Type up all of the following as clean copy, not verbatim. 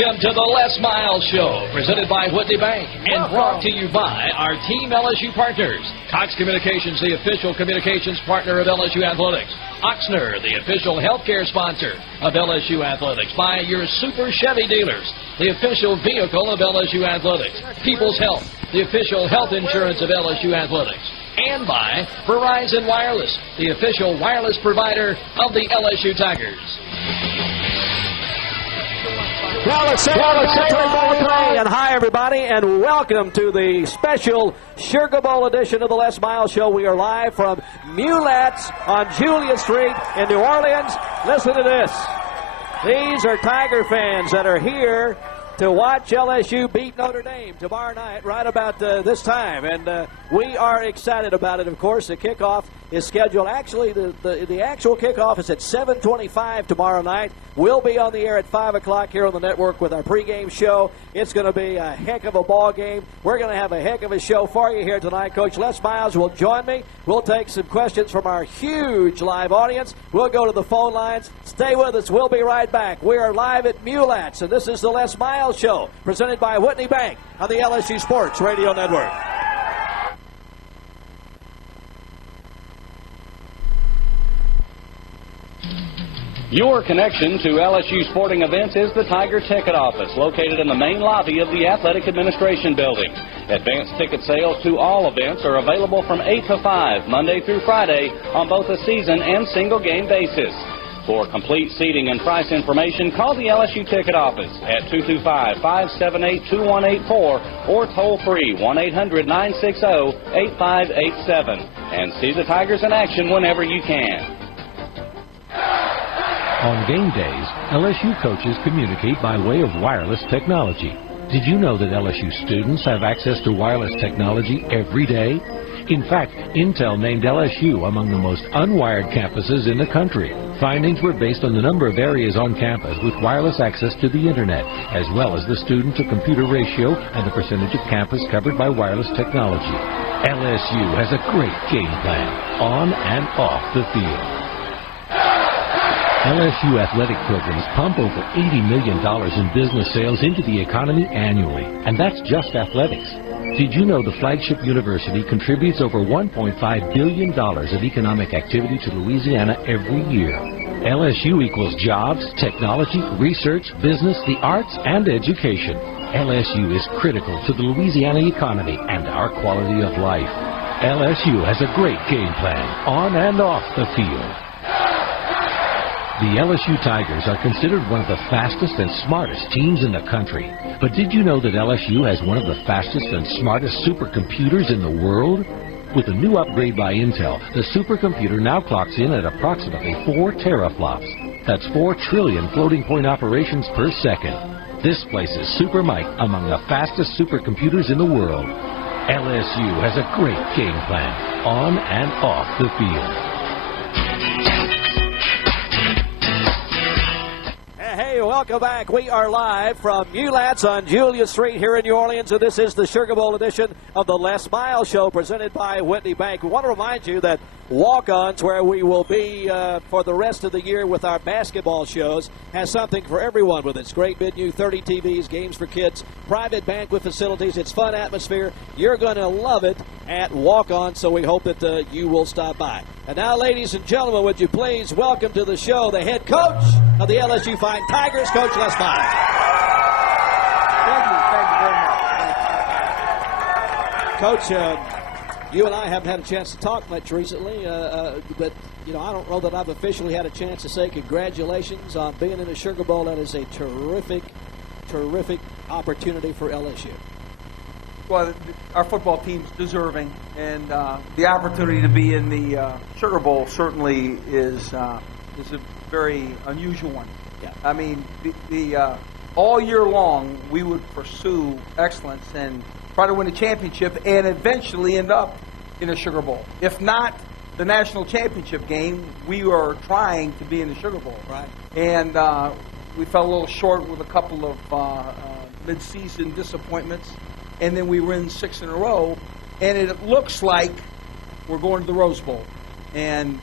Welcome to the Les Miles Show, presented by Whitney Bank and brought to you by our Team LSU partners. Cox Communications, the official communications partner of LSU Athletics. Oxner, the official healthcare sponsor of LSU Athletics. By your Super Chevy dealers, the official vehicle of LSU Athletics. People's Health, the official health insurance of LSU Athletics. And by Verizon Wireless, the official wireless provider of the LSU Tigers. Well, let's say and hi, everybody, and welcome to the special Sugar Bowl edition of the Les Miles Show. We are live from Mulat's on Julia Street in New Orleans. Listen to this. These are Tiger fans that are here to watch LSU beat Notre Dame tomorrow night right about this time. And we are excited about it, of course. The kickoff is scheduled. Actually, the actual kickoff is at 7:25 tomorrow night. We'll be on the air at 5 o'clock here on the network with our pregame show. It's going to be a heck of a ball game. We're going to have a heck of a show for you here tonight. Coach Les Miles will join me. We'll take some questions from our huge live audience. We'll go to the phone lines. Stay with us. We'll be right back. We are live at Mulat's, and this is the Les Miles Show, presented by Whitney Bank on the LSU Sports Radio Network. Your connection to LSU sporting events is the Tiger Ticket Office, located in the main lobby of the Athletic Administration Building. Advanced ticket sales to all events are available from 8 to 5, Monday through Friday, on both a season and single game basis. For complete seating and price information, call the LSU Ticket Office at 225-578-2184 or toll free 1-800-960-8587 and see the Tigers in action whenever you can. On game days, LSU coaches communicate by way of wireless technology. Did you know that LSU students have access to wireless technology every day? In fact, Intel named LSU among the most unwired campuses in the country. Findings were based on the number of areas on campus with wireless access to the Internet, as well as the student-to-computer ratio and the percentage of campus covered by wireless technology. LSU has a great game plan, on and off the field. LSU athletic programs pump over $80 million in business sales into the economy annually, and that's just athletics. Did you know the flagship university contributes over $1.5 billion of economic activity to Louisiana every year? LSU equals jobs, technology, research, business, the arts, and education. LSU is critical to the Louisiana economy and our quality of life. LSU has a great game plan, on and off the field. The LSU Tigers are considered one of the fastest and smartest teams in the country. But did you know that LSU has one of the fastest and smartest supercomputers in the world? With a new upgrade by Intel, the supercomputer now clocks in at approximately 4 teraflops. That's 4 trillion floating point operations per second. This places Super Mike among the fastest supercomputers in the world. LSU has a great game plan, on and off the field. Hey, welcome back. We are live from Mulat's on Julia Street here in New Orleans, and this is the Sugar Bowl edition of the Les Miles Show presented by Whitney Bank. We want to remind you that Walk-Ons, where we will be for the rest of the year with our basketball shows, has something for everyone with its great menu, 30 TVs, games for kids, private banquet facilities. It's fun atmosphere. You're going to love it at Walk-On, so we hope that you will stop by. And now, ladies and gentlemen, would you please welcome to the show the head coach of the LSU Fighting Tigers, Coach Les Miles. Thank you very much. Coach, you and I haven't had a chance to talk much recently, but, you know, I don't know that I've officially had a chance to say congratulations on being in the Sugar Bowl. That is a terrific, terrific opportunity for LSU. Well, our football team's deserving, and the opportunity to be in the Sugar Bowl certainly is a very unusual one. Yeah. I mean, all year long, we would pursue excellence and try to win a championship and eventually end up in a Sugar Bowl. If not the national championship game, we were trying to be in the Sugar Bowl. Right. And we fell a little short with a couple of mid-season disappointments, and then we win 6 in a row, and it looks like we're going to the Rose Bowl. And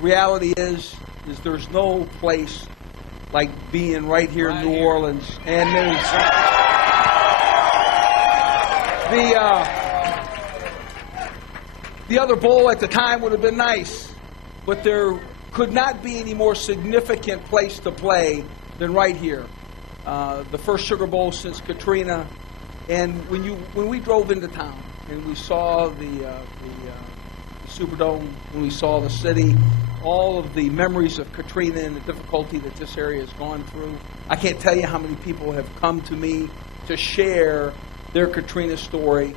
reality is there's no place like being right here in New Orleans. And there's the other bowl at the time would have been nice, but there could not be any more significant place to play than right here. The first Sugar Bowl since Katrina, and when we drove into town and we saw the Superdome, when we saw the city, all of the memories of Katrina and the difficulty that this area has gone through, I can't tell you how many people have come to me to share their Katrina story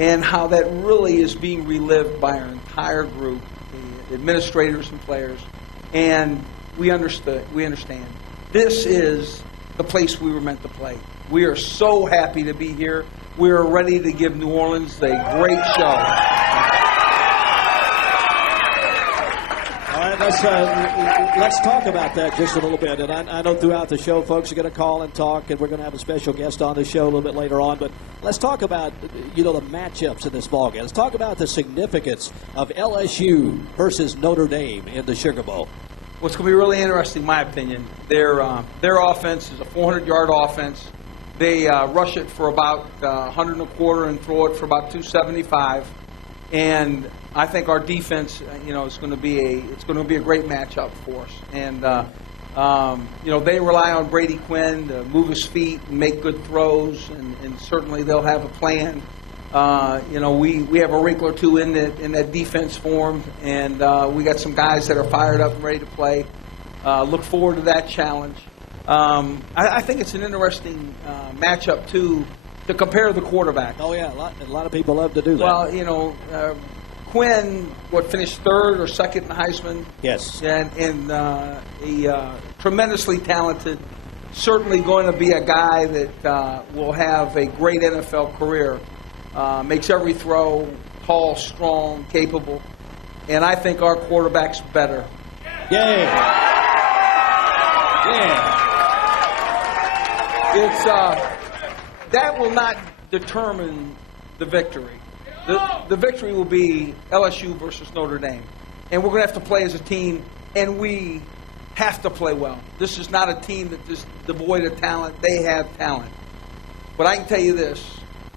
and how that really is being relived by our entire group, the administrators and players, and we understand. This is the place we were meant to play. We are so happy to be here. We are ready to give New Orleans a great show. All right, let's talk about that just a little bit. And I know throughout the show, folks are going to call and talk, and we're going to have a special guest on the show a little bit later on. But let's talk about, the matchups in this ballgame. Let's talk about the significance of LSU versus Notre Dame in the Sugar Bowl. What's going to be really interesting, in my opinion, their offense is a 400-yard offense. They rush it for about 125 and throw it for about 275. And I think our defense, is going to be a great matchup for us. And they rely on Brady Quinn to move his feet and make good throws, and certainly they'll have a plan. We have a wrinkle or two in that defense form, and we got some guys that are fired up and ready to play. Look forward to that challenge. I think it's an interesting matchup too, to compare the quarterback. Oh yeah, a lot of people love to do that. Well, Quinn, finished third or second in Heisman? Yes. And he tremendously talented. Certainly going to be a guy that will have a great NFL career. Makes every throw, tall, strong, capable. And I think our quarterback's better. Yeah. That will not determine the victory. The victory will be LSU versus Notre Dame. And we're going to have to play as a team, and we have to play well. This is not a team that is devoid of talent. They have talent. But I can tell you this,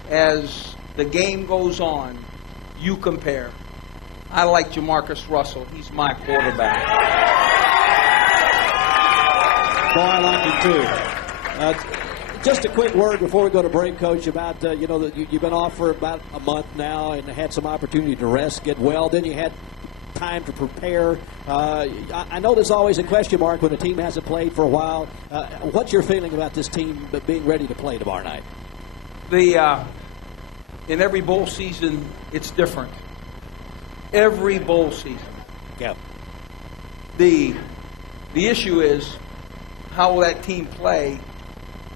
as the game goes on, you compare. I like Jamarcus Russell. He's my quarterback. Boy, I like him too. Just a quick word before we go to break, Coach, about, you've been off for about a month now and had some opportunity to rest, get well. Then you had time to prepare. I know there's always a question mark when a team hasn't played for a while. What's your feeling about this team being ready to play tomorrow night? In every bowl season, it's different. Every bowl season. Yeah. The issue is, how will that team play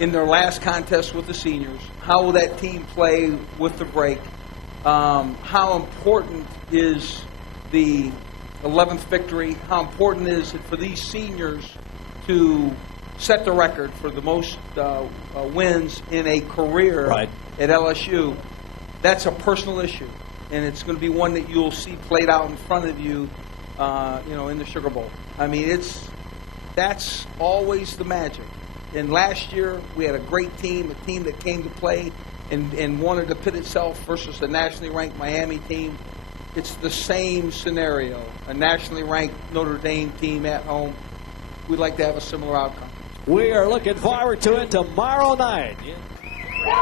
in their last contest with the seniors? How will that team play with the break? How important is the 11th victory? How important is it for these seniors to set the record for the most wins in a career at LSU? That's a personal issue, and it's going to be one that you'll see played out in front of you, in the Sugar Bowl. I mean, that's always the magic. And last year, we had a great team, a team that came to play and wanted to pit itself versus a nationally ranked Miami team. It's the same scenario. A nationally ranked Notre Dame team at home. We'd like to have a similar outcome. We are looking forward to it tomorrow night. We're going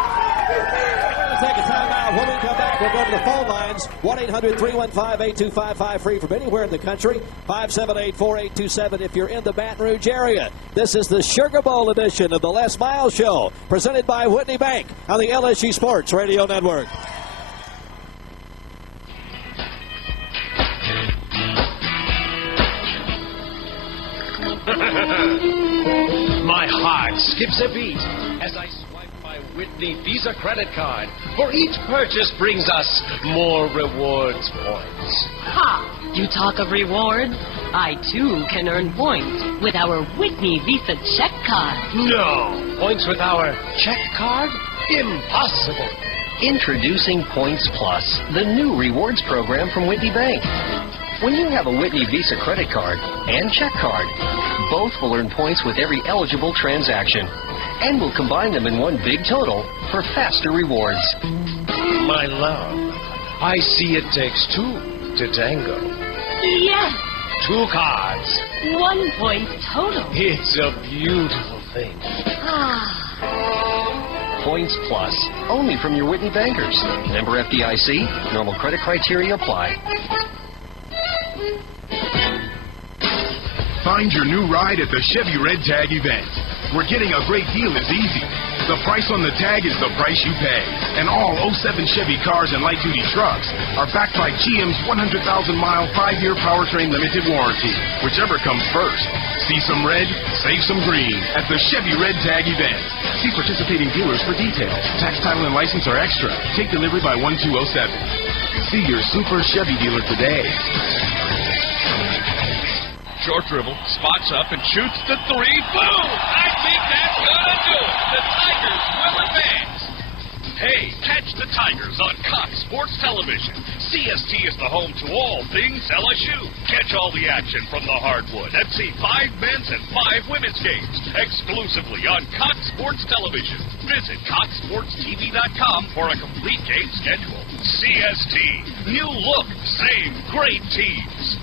to take a time out. When we come back, we'll go to the phone lines. 1-800-315-8255, free from anywhere in the country. 578-4827 if you're in the Baton Rouge area. This is the Sugar Bowl edition of the Les Miles Show, presented by Whitney Bank on the LSU Sports Radio Network. My heart skips a beat as I swipe my Whitney Visa credit card. For each purchase brings us more rewards points. Ha! You talk of rewards? I, too, can earn points with our Whitney Visa check card. No! Points with our check card? Impossible. Introducing Points Plus, the new rewards program from Whitney Bank. When you have a Whitney Visa credit card and check card, both will earn points with every eligible transaction. And we'll combine them in one big total for faster rewards. My love, I see it takes two to tango. Yes, 2 cards. 1 point total. It's a beautiful thing. Points Plus, only from your Whitney bankers. Member FDIC, normal credit criteria apply. Find your new ride at the Chevy Red Tag event, where getting a great deal is easy. The price on the tag is the price you pay. And all 07 Chevy cars and light-duty trucks are backed by GM's 100,000-mile, 5-year powertrain limited warranty. Whichever comes first. See some red, save some green at the Chevy Red Tag event. See participating dealers for details. Tax, title, and license are extra. Take delivery by 1207. See your Super Chevy dealer today. Short dribble, spots up, and shoots the 3. Boom! I think that's gonna do it. The Tigers will advance. Hey, catch the Tigers on Cox Sports Television. CST is the home to all things LSU. Catch all the action from the hardwood and see 5 men's and 5 women's games exclusively on Cox Sports Television. Visit CoxSportsTV.com for a complete game schedule. CST, new look, same great teams.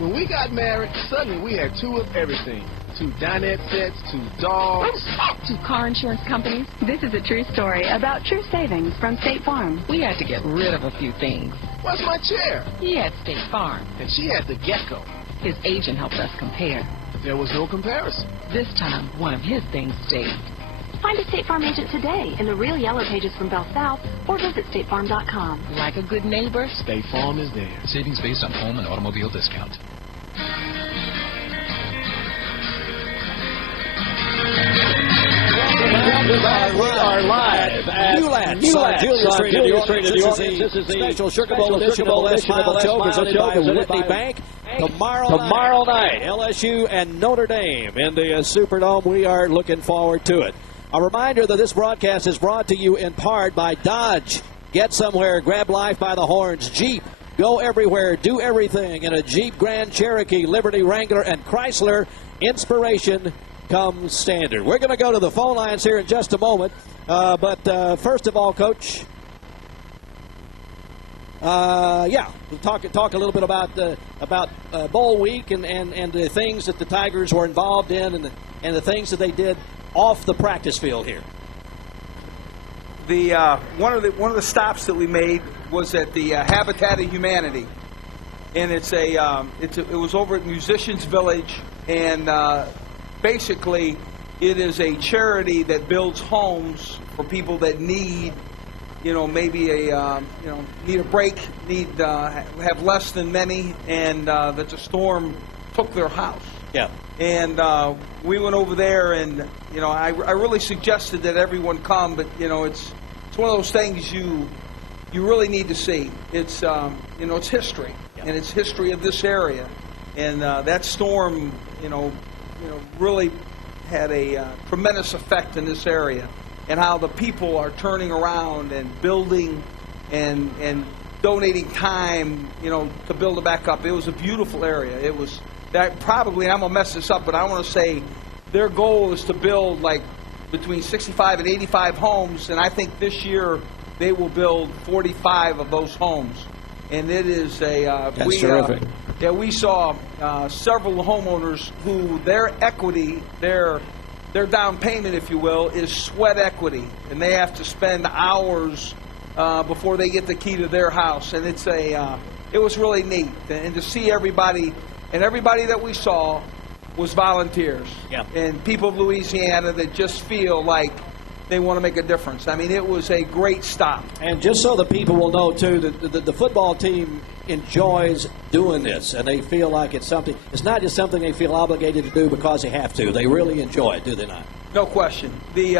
When we got married, suddenly we had 2 of everything. 2 dinette sets, 2 dogs. 2 car insurance companies. This is a true story about true savings from State Farm. We had to get rid of a few things. What's my chair? He had State Farm. And she had the gecko. His agent helped us compare. But there was no comparison. This time, one of his things stayed. Find a State Farm agent today in the Real Yellow Pages from Bell South or visit statefarm.com. Like a good neighbor, State Farm is there. Savings based on home and automobile discount. We are live at Julius Street. This is the special Sugar Bowl edition of the Les Miles Show presented by Whitney Bank. Tomorrow night, LSU and Notre Dame in the Superdome. We are looking forward to it. A reminder that this broadcast is brought to you in part by Dodge. Get somewhere, grab life by the horns. Jeep, go everywhere, do everything in a Jeep Grand Cherokee, Liberty Wrangler, and Chrysler. Inspiration comes standard. We're going to go to the phone lines here in just a moment. But first of all, Coach, we'll talk a little bit about Bowl Week and the things that the Tigers were involved in and the things that they did off the practice field here. One of the stops that we made was at the Habitat of Humanity, and it was over at Musicians Village, and basically it is a charity that builds homes for people that need, maybe need a break, have less than many, and that the storm took their house. Yeah. And we went over there, and I really suggested that everyone come, but it's one of those things you really need to see. It's it's history, and it's history of this area, and that storm really had a tremendous effect in this area, and how the people are turning around and building and donating time to build it back up. It was a beautiful area. It was. That probably, I'm going to mess this up, but I want to say their goal is to build like between 65 and 85 homes, and I think this year they will build 45 of those homes. And it is That's terrific. We saw several homeowners who their equity, their down payment, if you will, is sweat equity, and they have to spend hours before they get the key to their house. And it was really neat, and to see everybody. And everybody that we saw was volunteers. Yeah. And people of Louisiana that just feel like they want to make a difference. I mean, it was a great stop. And just so the people will know, too, that the football team enjoys doing this, and they feel like it's not just something they feel obligated to do because they have to. They really enjoy it, do they not? No question. They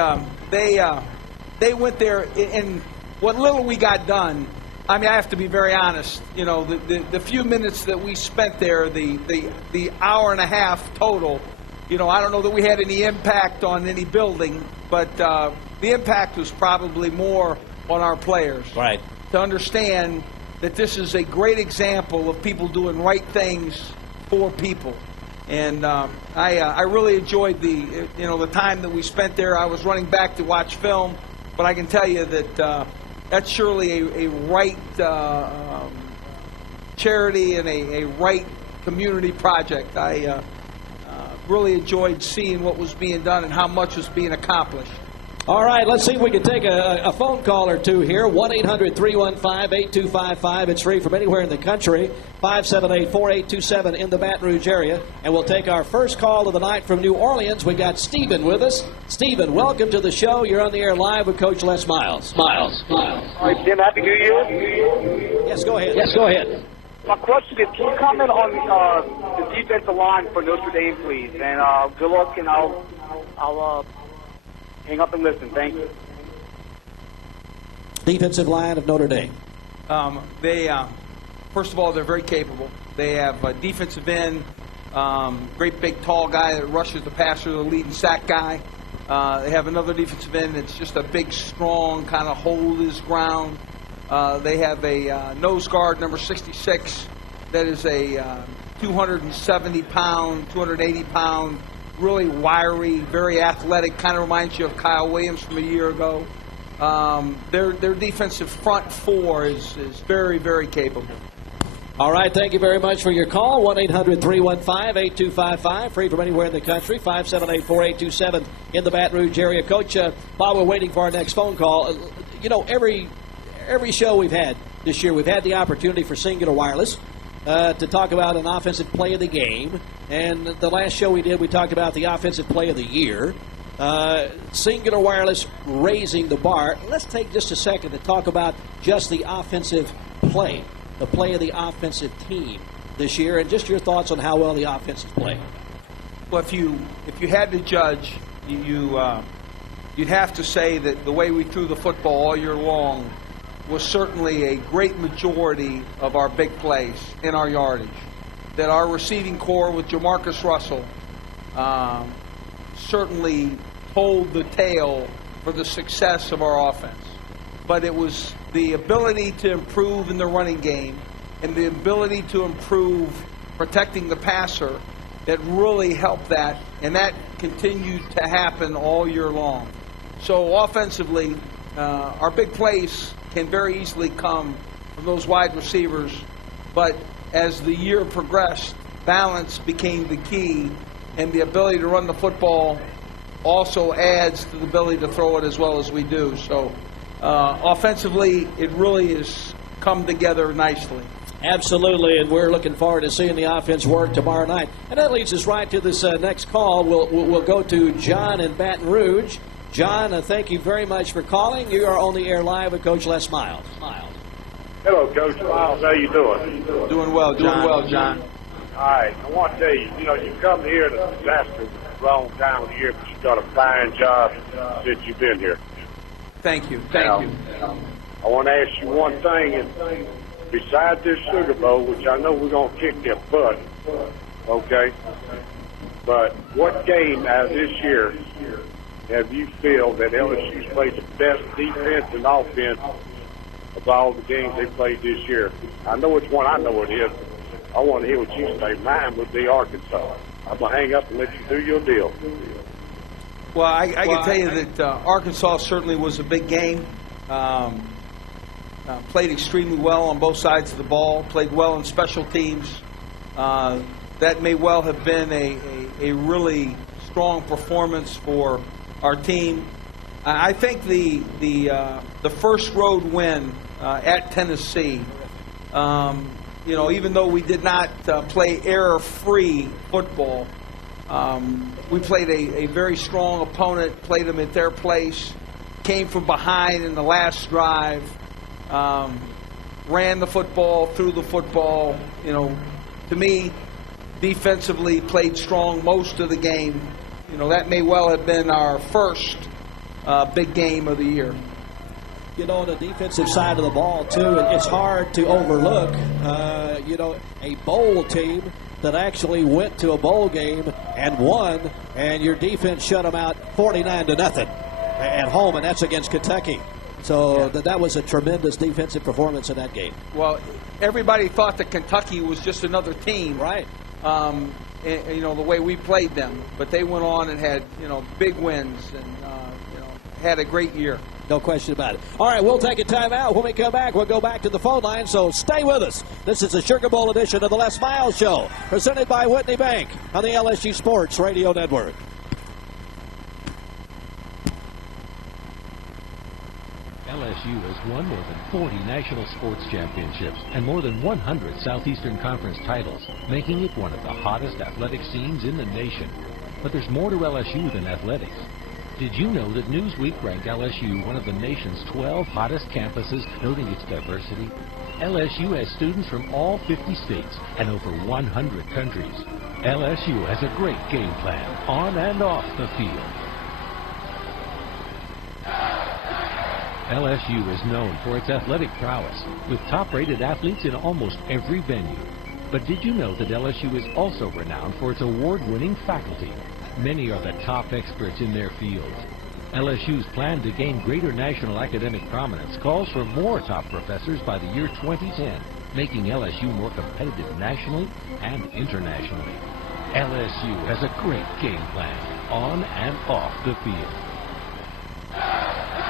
went there, and what little we got done, I mean, I have to be very honest. The few minutes that we spent there, the hour and a half total, I don't know that we had any impact on any building, but the impact was probably more on our players. Right. To understand that this is a great example of people doing right things for people. And I really enjoyed the time that we spent there. I was running back to watch film, but I can tell you that that's surely a right charity and a right community project. I really enjoyed seeing what was being done and how much was being accomplished. All right, let's see if we can take a phone call or two here. 1-800-315-8255. It's free from anywhere in the country. 578-4827 in the Baton Rouge area. And we'll take our first call of the night from New Orleans. We got Stephen with us. Stephen, welcome to the show. You're on the air live with Coach Les Miles. All right, Jim, Happy New Year. Yes, go ahead. My question is, can you comment on the defensive line for Notre Dame, please? And good luck, and I'll hang up and listen. Thank you. Defensive line of Notre Dame. First of all, they're very capable. They have a defensive end, great big tall guy that rushes the passer, the leading sack guy. They have another defensive end that's just a big, strong, kind of hold his ground. They have a nose guard, number 66, that is a 270-pound, 280-pound, really wiry, very athletic, kind of reminds you of Kyle Williams from a year ago. Their defensive front four is very, very capable. All right, thank you very much for your call. 1-800-315-8255, free from anywhere in the country. 578-4827 in the Baton Rouge area. Coach, while we're waiting for our next phone call, every show we've had this year, we've had the opportunity for Singular Wireless to talk about an offensive play of the game. And the last show we did, we talked about the offensive play of the year. Singular Wireless raising the bar. Let's take just a second to talk about just the offensive play, the play of the offensive team this year, and just your thoughts on how well the offense is playing. Well, if you had to judge, you'd have to say that the way we threw the football all year long was certainly a great majority of our big plays in our yardage. That our receiving core with Jamarcus Russell certainly told the tale for the success of our offense. But it was the ability to improve in the running game and the ability to improve protecting the passer that really helped that, and that continued to happen all year long. So offensively, our big plays can very easily come from those wide receivers, but as the year progressed, balance became the key, and the ability to run the football also adds to the ability to throw it as well as we do. So offensively, it really has come together nicely. Absolutely, and we're looking forward to seeing the offense work tomorrow night. And that leads us right to this next call. We'll go to John in Baton Rouge. John, thank you very much for calling. You are on the air live with Coach Les Miles. Hello, Coach Miles. How you doing? Doing well, John. All right. I want to tell you, you've come here to disaster a long time of the year, but you've done a fine job since you've been here. Thank you. I want to ask you one thing, and besides this Sugar Bowl, which I know we're going to kick their butt, okay, but what game out of this year have you feel that LSU's played the best defense and offense of all the games they played this year? I know which one I know it is. I want to hear what you say. Mine would be Arkansas. I'm going to hang up and let you do your deal. Well, I can tell you that Arkansas certainly was a big game. Played extremely well on both sides of the ball, played well in special teams. That may well have been a really strong performance for our team. I think the first road win at Tennessee, even though we did not play error-free football, we played a very strong opponent, played them at their place, came from behind in the last drive, ran the football, threw the football. To me, defensively played strong most of the game. That may well have been our first big game of the year. On the defensive side of the ball, too, it's hard to overlook, a bowl team that actually went to a bowl game and won, and your defense shut them out 49-0 at home, and that's against Kentucky. So that was a tremendous defensive performance in that game. Well, everybody thought that Kentucky was just another team. Right. And, you know, the way we played them. But they went on and had, you know, big wins and, you know, had a great year. No question about it. All right, we'll take a time out. When we come back, we'll go back to the phone line, so stay with us. This is the Sugar Bowl edition of the Les Miles Show, presented by Whitney Bank on the LSU Sports Radio Network. LSU has won more than 40 national sports championships and more than 100 Southeastern Conference titles, making it one of the hottest athletic scenes in the nation. But there's more to LSU than athletics. Did you know that Newsweek ranked LSU one of the nation's 12 hottest campuses, noting its diversity? LSU has students from all 50 states and over 100 countries. LSU has a great game plan on and off the field. LSU is known for its athletic prowess, with top-rated athletes in almost every venue. But did you know that LSU is also renowned for its award-winning faculty? Many are the top experts in their fields. LSU's plan to gain greater national academic prominence calls for more top professors by the year 2010, making LSU more competitive nationally and internationally. LSU has a great game plan on and off the field.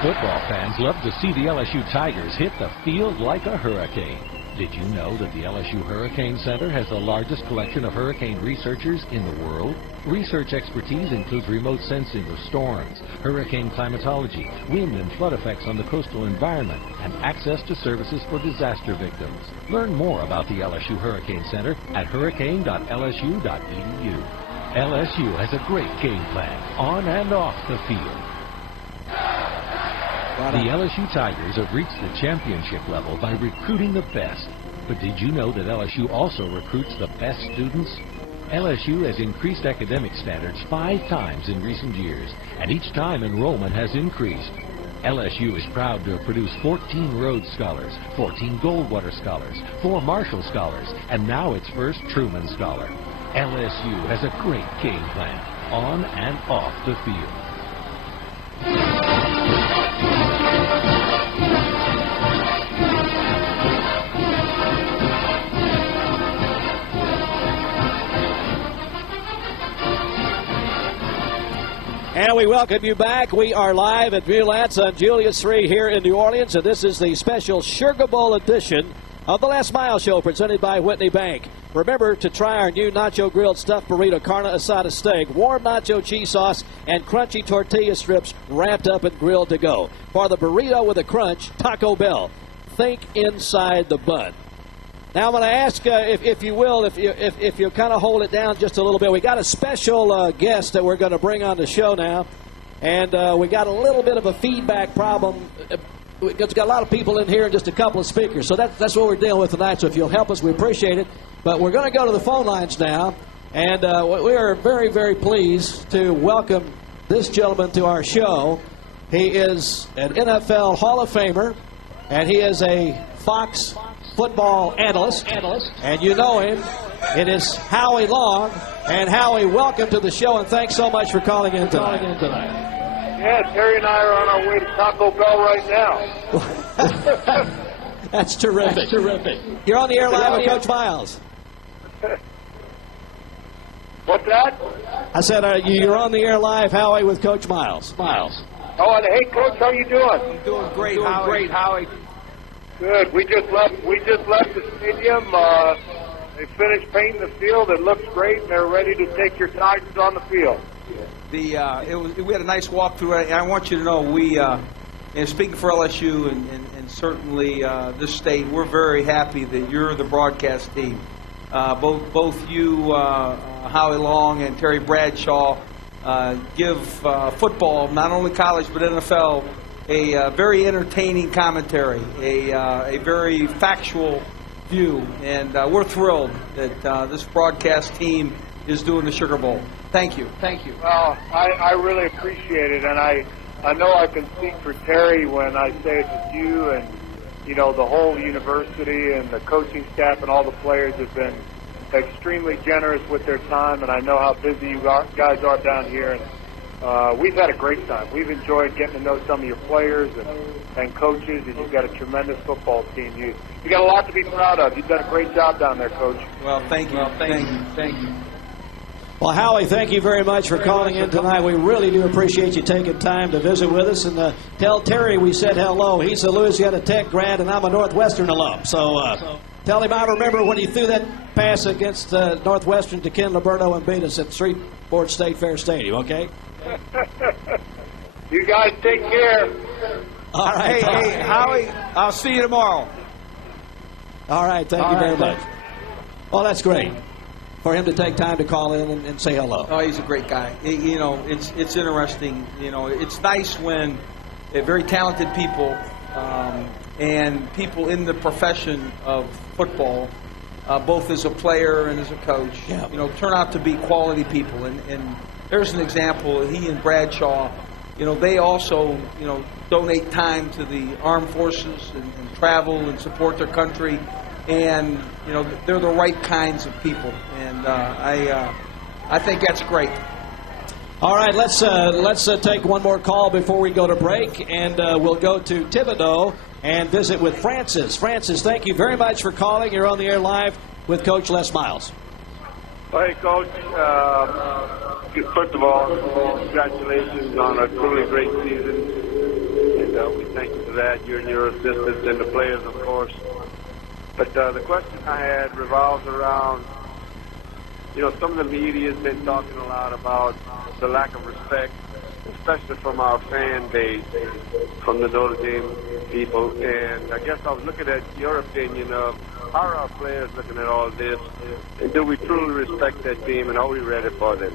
Football fans love to see the LSU Tigers hit the field like a hurricane. Did you know that the LSU Hurricane Center has the largest collection of hurricane researchers in the world? Research expertise includes remote sensing of storms, hurricane climatology, wind and flood effects on the coastal environment, and access to services for disaster victims. Learn more about the LSU Hurricane Center at hurricane.lsu.edu. LSU has a great game plan on and off the field. The LSU Tigers have reached the championship level by recruiting the best. But did you know that LSU also recruits the best students? LSU has increased academic standards 5 times in recent years, and each time enrollment has increased. LSU is proud to have produced 14 Rhodes Scholars, 14 Goldwater Scholars, 4 Marshall Scholars, and now its first Truman Scholar. LSU has a great game plan on and off the field. And we welcome you back. We are live at Mulat's on Julius 3 here in New Orleans, and this is the special Sugar Bowl edition of the Les Miles Show presented by Whitney Bank. Remember to try our new Nacho Grilled Stuffed Burrito Carne Asada Steak, warm nacho cheese sauce, and crunchy tortilla strips wrapped up and grilled to go. For the burrito with a crunch, Taco Bell. Think inside the bun. Now I'm going to ask, if you will, if you kind of hold it down just a little bit. We got a special guest that we're going to bring on the show now, and we got a little bit of a feedback problem. We've got a lot of people in here and just a couple of speakers, so that's what we're dealing with tonight. So if you'll help us, we appreciate it. But we're going to go to the phone lines now, and we are very, very pleased to welcome this gentleman to our show. He is an NFL Hall of Famer, and he is a Fox football analyst, and you know him. It is Howie Long. And Howie, welcome to the show, and thanks so much for calling in tonight. Yeah, Terry and I are on our way to Taco Bell right now. That's terrific. You're on the air live with Coach Miles. What's that? I said you're on the air live, Howie, with Coach Miles. Oh, and hey, Coach, how you doing? I'm doing great, Howie. Good. We just left the stadium. They finished painting the field. It looks great, and they're ready to take your Tigers on the field. We had a nice walkthrough, and I want you to know and speaking for LSU and certainly this state, we're very happy that you're the broadcast team. Both you, Howie Long, and Terry Bradshaw give football, not only college but NFL, a very entertaining commentary, a very factual view, and we're thrilled that this broadcast team is doing the Sugar Bowl. Thank you. Well, I really appreciate it, and I know I can speak for Terry when I say it to you, and you know, the whole university and the coaching staff and all the players have been extremely generous with their time, and I know how busy you guys are down here, and we've had a great time. We've enjoyed getting to know some of your players and coaches, and you've got a tremendous football team. You got a lot to be proud of. You've done a great job down there, Coach. Well, thank you. Thank you. Well, Howie, thank you very much for calling in tonight. We really do appreciate you taking time to visit with us. And tell Terry we said hello. He's a Louisiana Tech grad, and I'm a Northwestern alum. So tell him I remember when he threw that pass against Northwestern to Ken Liberto and beat us at Shreveport State Fair Stadium, okay? You guys take care. All right. Hey, Howie, I'll see you tomorrow. All right, thank you very much. Well, that's great for him to take time to call in and say hello. Oh, he's a great guy. It's interesting. It's nice when very talented people and people in the profession of football, both as a player and as a coach, turn out to be quality people. And there's an example. He and Bradshaw, they also, donate time to the armed forces and travel and support their country. And, they're the right kinds of people. And I think that's great. All right, let's take one more call before we go to break. And we'll go to Thibodaux and visit with Francis. Francis, thank you very much for calling. You're on the air live with Coach Les Miles. Hey, Coach. First of all, congratulations on a truly great season. And we thank you for that, you and your assistants and the players, of course. But the question I had revolves around, some of the media has been talking a lot about the lack of respect, especially from our fan base, from the Notre Dame people. And I guess I was looking at your opinion of how are our players looking at all this, and do we truly respect that team, and are we ready for them?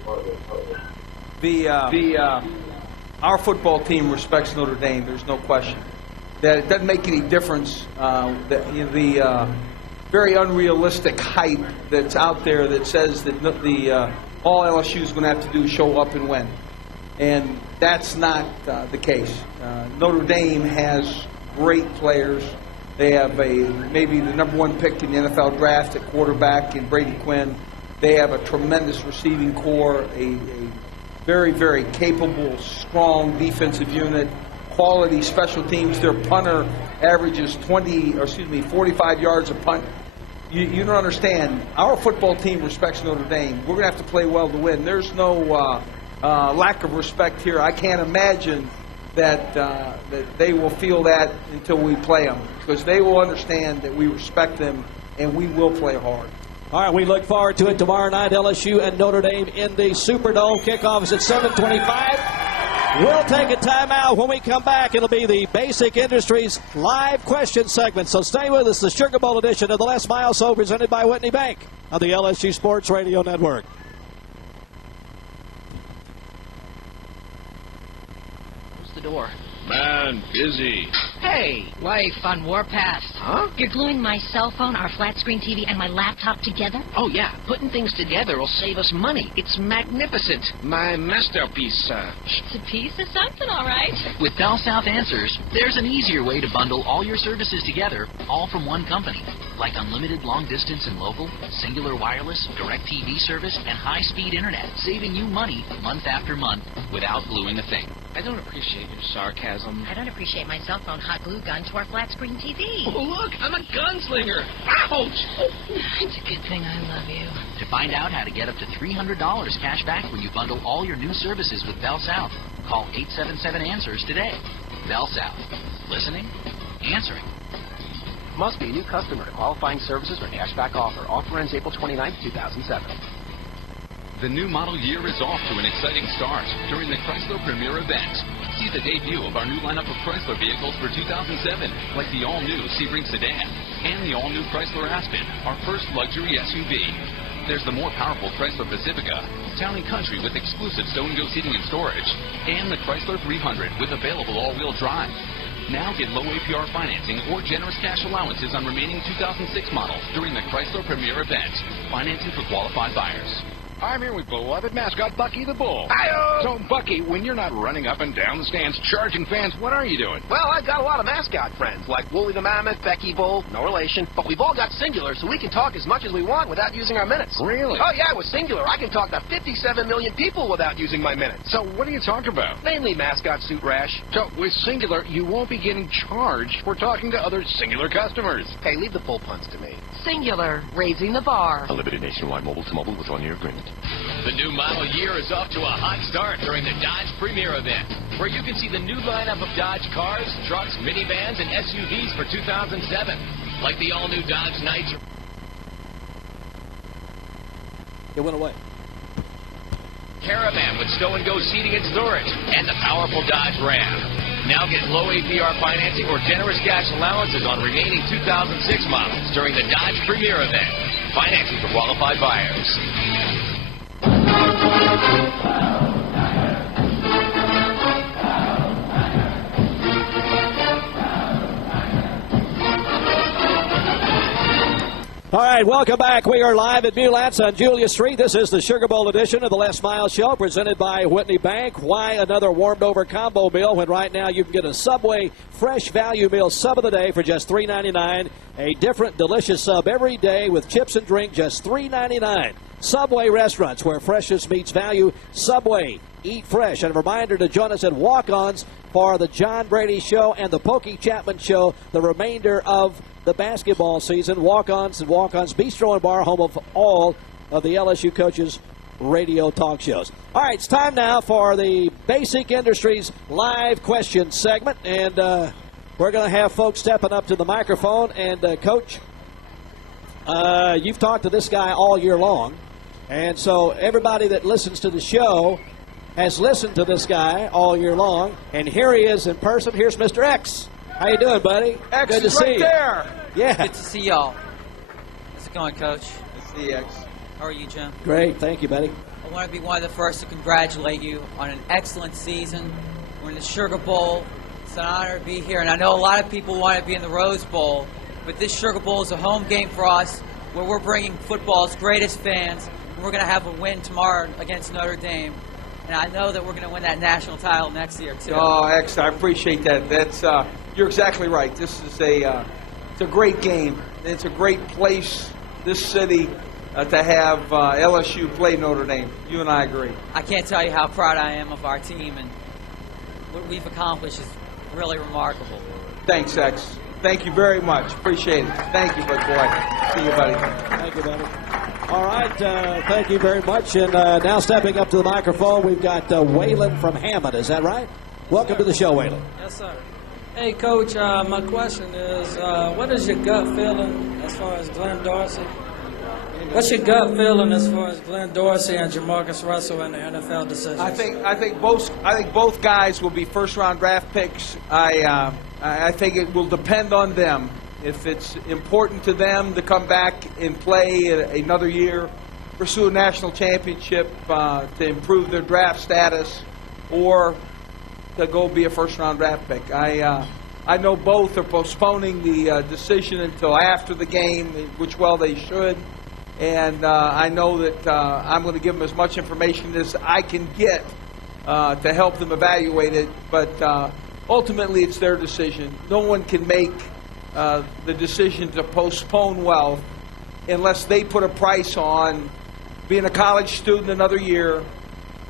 Our football team respects Notre Dame. There's no question. That it doesn't make any difference. The very unrealistic hype that's out there that says that all LSU is going to have to do is show up and win, and that's not the case. Notre Dame has great players. They have maybe the number one pick in the NFL draft at quarterback in Brady Quinn. They have a tremendous receiving core, a very, very capable, strong defensive unit. Quality special teams. Their punter averages 45 yards a punt. You don't understand. Our football team respects Notre Dame. We're going to have to play well to win. There's no lack of respect here. I can't imagine that they will feel that until we play them, because they will understand that we respect them and we will play hard. All right, we look forward to it tomorrow night. LSU and Notre Dame in the Superdome. Kickoff is at 7:25. We'll take a timeout. When we come back, it'll be the Basic Industries live question segment. So stay with us. The Sugar Bowl edition of the Les Miles Show, presented by Whitney Bank on the LSU Sports Radio Network. Close the door. Man, busy. Hey, life on Warpath. Huh? You're gluing my cell phone, our flat screen TV, and my laptop together? Oh, yeah. Putting things together will save us money. It's magnificent. My masterpiece. It's a piece of something, all right. With Bell South Answers, there's an easier way to bundle all your services together, all from one company. Like unlimited long-distance and local, singular wireless, direct TV service, and high-speed internet, saving you money month after month without gluing a thing. I don't appreciate your sarcasm. I don't appreciate my cell phone hot glue gun to our flat screen TV. Oh, look, I'm a gunslinger. Ouch! It's a good thing I love you. To find out how to get up to $300 cash back when you bundle all your new services with Bell South, call 877-ANSWERS today. Bell South. Listening, answering. Must be a new customer. Qualifying services or cashback offer. Offer ends April 29, 2007. The new model year is off to an exciting start during the Chrysler Premier event. See the debut of our new lineup of Chrysler vehicles for 2007, like the all-new Sebring sedan and the all-new Chrysler Aspen, our first luxury SUV. There's the more powerful Chrysler Pacifica, Town & Country with exclusive stow-and-go seating and storage, and the Chrysler 300 with available all-wheel drive. Now get low APR financing or generous cash allowances on remaining 2006 models during the Chrysler Premier event. Financing for qualified buyers. I'm here with beloved mascot Bucky the Bull. Hi-yo! So, Bucky, when you're not running up and down the stands charging fans, what are you doing? Well, I've got a lot of mascot friends, like Wooly the Mammoth, Becky Bull, no relation. But we've all got Singular, so we can talk as much as we want without using our minutes. Really? Oh, yeah, with Singular, I can talk to 57 million people without using my minutes. So, what do you talk about? Mainly mascot suit rash. So, with Singular, you won't be getting charged for talking to other Singular customers. Hey, leave the bull puns to me. Singular, raising the bar. A limited nationwide mobile-to-mobile with one-year agreement. The new model year is off to a hot start during the Dodge Premier event, where you can see the new lineup of Dodge cars, trucks, minivans, and SUVs for 2007, like the all-new Dodge Nitro. It went away. Caravan with stow-and-go seating and storage, and the powerful Dodge Ram. Now get low APR financing or generous cash allowances on remaining 2006 models during the Dodge Premier event. Financing for qualified buyers. All right, welcome back. We are live at Mulatz on Julia Street. This is the Sugar Bowl edition of the Les Miles Show, presented by Whitney Bank. Why another warmed-over combo meal when right now you can get a Subway fresh value meal sub of the day for just $3.99. A different, delicious sub every day with chips and drink, just $3.99. Subway restaurants where freshness meets value. Subway, eat fresh. And a reminder to join us at Walk-Ons for the John Brady Show and the Pokey Chapman Show, the remainder of the basketball season. Walk-Ons and Walk-Ons Bistro and Bar, home of all of the LSU coaches' radio talk shows. All right, it's time now for the Basic Industries live question segment, and we're going to have folks stepping up to the microphone. And Coach, you've talked to this guy all year long, and so everybody that listens to the show has listened to this guy all year long, and here he is in person. Here's Mr. X. How you doing, buddy? X Good to is see right you. there. Yeah. Good to see y'all. How's it going, Coach? Good to see you, X. How are you, Jim? Great. Thank you, buddy. I want to be one of the first to congratulate you on an excellent season. We're in the Sugar Bowl. It's an honor to be here, and I know a lot of people want to be in the Rose Bowl, but this Sugar Bowl is a home game for us where we're bringing football's greatest fans, and we're going to have a win tomorrow against Notre Dame. And I know that we're going to win that national title next year, too. Oh, X, I appreciate that. That's you're exactly right. This is it's a great game. It's a great place, this city, to have LSU play Notre Dame. You and I agree. I can't tell you how proud I am of our team, and what we've accomplished is really remarkable. Thanks, X. Thank you very much. Appreciate it. Thank you, big boy. See you, buddy. Thank you, buddy. All right, thank you very much. And now stepping up to the microphone, we've got Waylon from Hammond. Is that right? Welcome to the show, Waylon. Yes, sir. Hey, Coach, my question is, what is your gut feeling as far as Glenn Dorsey? What's your gut feeling as far as Glenn Dorsey and Jamarcus Russell and the NFL decisions? I think both guys will be first-round draft picks. I think it will depend on them. If it's important to them to come back and play another year, pursue a national championship to improve their draft status, or to go be a first-round draft pick. I know both are postponing the decision until after the game, which, well, they should. And I know that I'm going to give them as much information as I can get to help them evaluate it. But ultimately, it's their decision. No one can make the decision to postpone wealth unless they put a price on being a college student another year,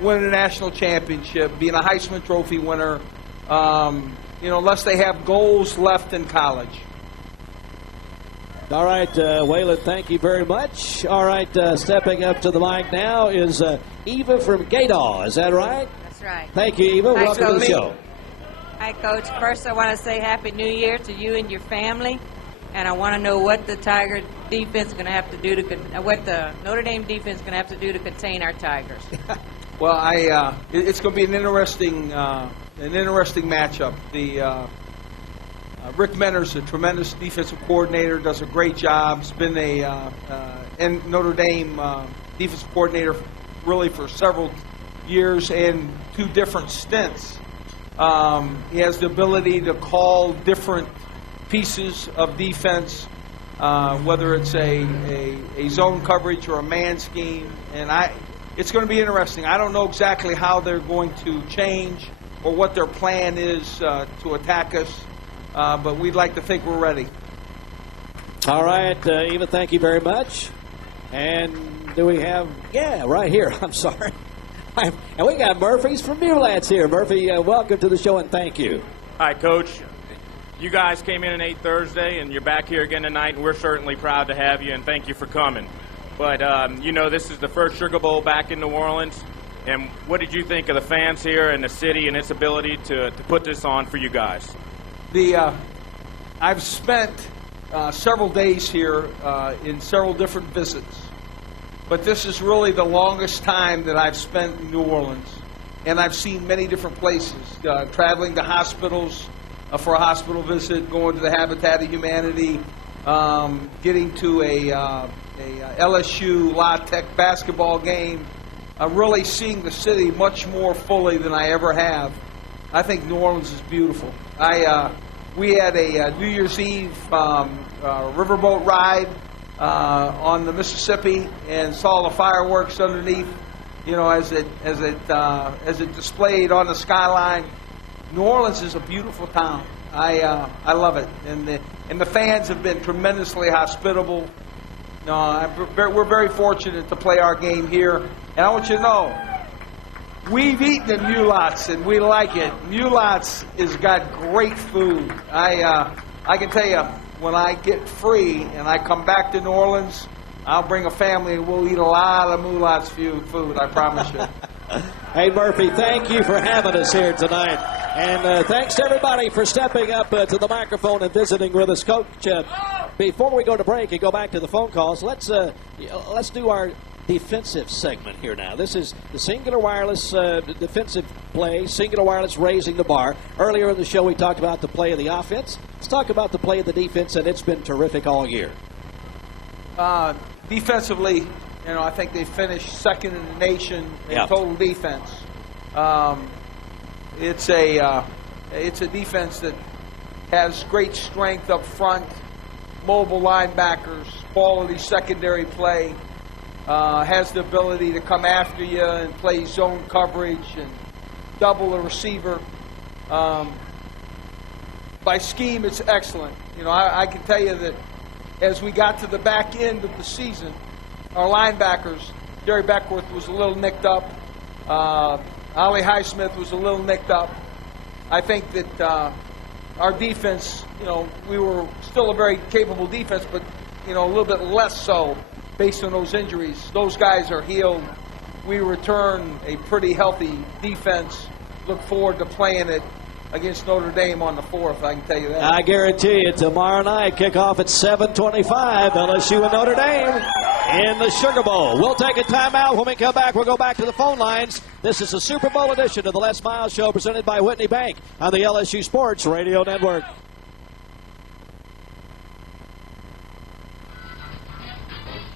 winning a national championship, being a Heisman Trophy winner, unless they have goals left in college. All right, Waylon, thank you very much. All right, stepping up to the mic now is Eva from Gaydon. Is that right? That's right. Thank you, Eva. Hi, Welcome to the show. Hi, Coach. First, I want to say Happy New Year to you and your family. And I want to know what the Tiger defense is going to have to do what the Notre Dame defense is going to have to do to contain our Tigers. Well, it's going to be an interesting matchup. Rick Menner's a tremendous defensive coordinator, does a great job. He's been a Notre Dame defensive coordinator really for several years and two different stints. He has the ability to call different pieces of defense, whether it's a zone coverage or a man scheme. And it's going to be interesting. I don't know exactly how they're going to change or what their plan is to attack us, but we'd like to think we're ready. All right, Eva, thank you very much. And do we have, right here, I'm sorry. And we got Murphy's from Mulats here. Murphy, welcome to the show and thank you. Hi, Coach. You guys came in and ate Thursday, and you're back here again tonight, and we're certainly proud to have you, and thank you for coming. But, this is the first Sugar Bowl back in New Orleans, and what did you think of the fans here and the city and its ability to put this on for you guys? I've spent several days here in several different visits, but this is really the longest time that I've spent in New Orleans, and I've seen many different places, traveling to hospitals for a hospital visit, going to the Habitat of Humanity, getting to a LSU La Tech basketball game, really seeing the city much more fully than I ever have. I think New Orleans is beautiful. We had a New Year's Eve riverboat ride on the Mississippi and saw the fireworks underneath, as it displayed on the skyline. New Orleans is a beautiful town. I love it, and the fans have been tremendously hospitable. We're very fortunate to play our game here, and I want you to know, we've eaten at Mulats, and we like it. Mulats has got great food. I can tell you, when I get free and I come back to New Orleans, I'll bring a family and we'll eat a lot of Mulats food, I promise you. Hey, Murphy, thank you for having us here tonight. And thanks to everybody for stepping up to the microphone and visiting with us. Coach, before we go to break and go back to the phone calls, let's do our defensive segment here now. This is the Singular Wireless defensive play, Singular Wireless raising the bar. Earlier in the show, we talked about the play of the offense. Let's talk about the play of the defense, and it's been terrific all year. Defensively, I think they finished second in the nation in total defense. It's a defense that has great strength up front, mobile linebackers, quality secondary play. Has the ability to come after you and play zone coverage and double a receiver. By scheme, it's excellent. I can tell you that as we got to the back end of the season, our linebackers, Jerry Beckworth was a little nicked up. Ollie Highsmith was a little nicked up. I think that our defense, we were still a very capable defense, but, a little bit less so based on those injuries. Those guys are healed. We return a pretty healthy defense. Look forward to playing it against Notre Dame on the 4th, I can tell you that. I guarantee you, tomorrow night, kickoff at 7:25, LSU and Notre Dame in the Sugar Bowl. We'll take a timeout. When we come back, we'll go back to the phone lines. This is the Super Bowl edition of the Les Miles Show presented by Whitney Bank on the LSU Sports Radio Network.